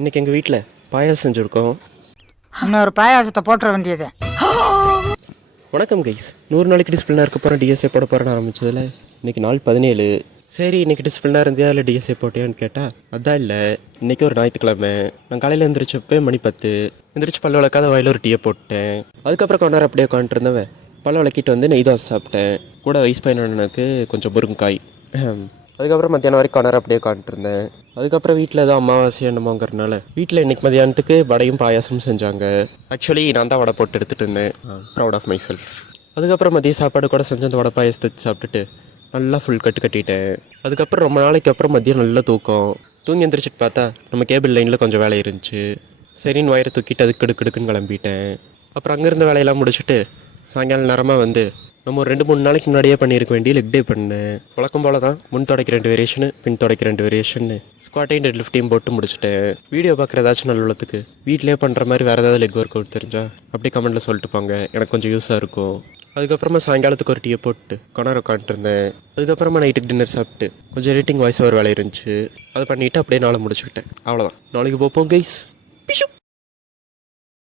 இன்றைக்கி எங்கள் வீட்டில் பாயாசம் செஞ்சுருக்கோம். இன்னொரு பாயாசத்தை போட்டுற வேண்டியது. வணக்கம் கைஸ். 100 நாளைக்கு டிஸ்பிளினாக இருக்க போகிறேன், டிஎஸ்ஏ போட போகிறேன்னு ஆரம்பிச்சதில் இன்றைக்கி நாள் 17. சரி, இன்றைக்கி டிஸ்பிளினாக இருந்தியா இல்லை டிஎஸ்ஏ போட்டியான்னு கேட்டால் அதான் இல்லை. இன்றைக்கி ஒரு ஞாயிற்றுக்கிழமை. நான் காலையில் எழுந்திரிச்சப்போ மணி 10. எந்திரிச்சு பல்ல விளக்காத வாயில் ஒரு டீயை போட்டேன். அதுக்கப்புறம் கொஞ்ச நேரம் அப்படியே உட்காந்துருந்தவன் பல்ல விளக்கிட்டு வந்து நெய் தோசை சாப்பிட்டேன். கூட வயசு பையனுக்கு கொஞ்சம் முருங்காய். அதுக்கப்புறம் மத்தியானம் வரைக்கும் நேரம் அப்படியே உட்காந்துருந்தேன். அதுக்கப்புறம் வீட்டில் ஏதோ அமாவாசை என்னமோங்கிறனால வீட்டில் இன்றைக்கி மதியானத்துக்கு வடையும் பாயாசமும் செஞ்சாங்க. ஆக்சுவலி நான் தான் வடை போட்டு எடுத்துகிட்டு இருந்தேன். Proud of myself. அதுக்கப்புறம் மதிய சாப்பாடு கூட செஞ்சு அந்த வடை பாயாசத்தை சாப்பிட்டுட்டு நல்லா ஃபுல் கட்டிட்டேன். அதுக்கப்புறம் ரொம்ப நாளைக்கு அப்புறம் மதியம் நல்லா தூங்கி எந்திரிச்சிட்டு பார்த்தா நம்ம கேபிள் லைனில் கொஞ்சம் வேலை இருந்துச்சு. சரின்னு வயிறு தூக்கிட்டு அதுக்கு கிடுக்குன்னு கிளம்பிட்டேன். அப்புறம் அங்கேருந்து வேலையெல்லாம் முடிச்சுட்டு சாயங்காலம் நேரமாக வந்து நம்ம ஒரு 2-3 நாளைக்கு முன்னாடியே பண்ணியிருக்க வேண்டிய லெக் டே பண்ணேன். வழக்கம் போல தான் முன் தொடக்க 2 வேரியேஷனு, பின் தொடக்க 2 வேரியேஷன்னு ஸ்குவாட்டையும் டெட் லிஃப்டையும் போட்டு முடிச்சிட்டேன். வீடியோ பார்க்குற ஏதாச்சும் நல்லத்துக்கு வீட்டிலே பண்ணுற மாதிரி வேறு ஏதாவது லெக் ஒர்க் அவுட் தெரிஞ்சால் அப்படியே கமெண்ட்டில் சொல்லிட்டு போங்க, எனக்கு கொஞ்சம் யூஸாக இருக்கும். அதுக்கப்புறமா சாயங்காலத்துக்கு ஒரு டீயை போட்டு கொண்டாட உட்காந்துருந்தேன். அதுக்கப்புறமா நைட்டுக்கு டின்னர் சாப்பிட்டு கொஞ்சம் எடிட்டிங் வாய்ஸ் ஓவர் வேலை இருந்துச்சு, அதை பண்ணிவிட்டு அப்படியே நாளை முடிச்சுக்கிட்டேன். அவ்வளோதான். நாளைக்கு போப்போம் கைஸ். பிஷு.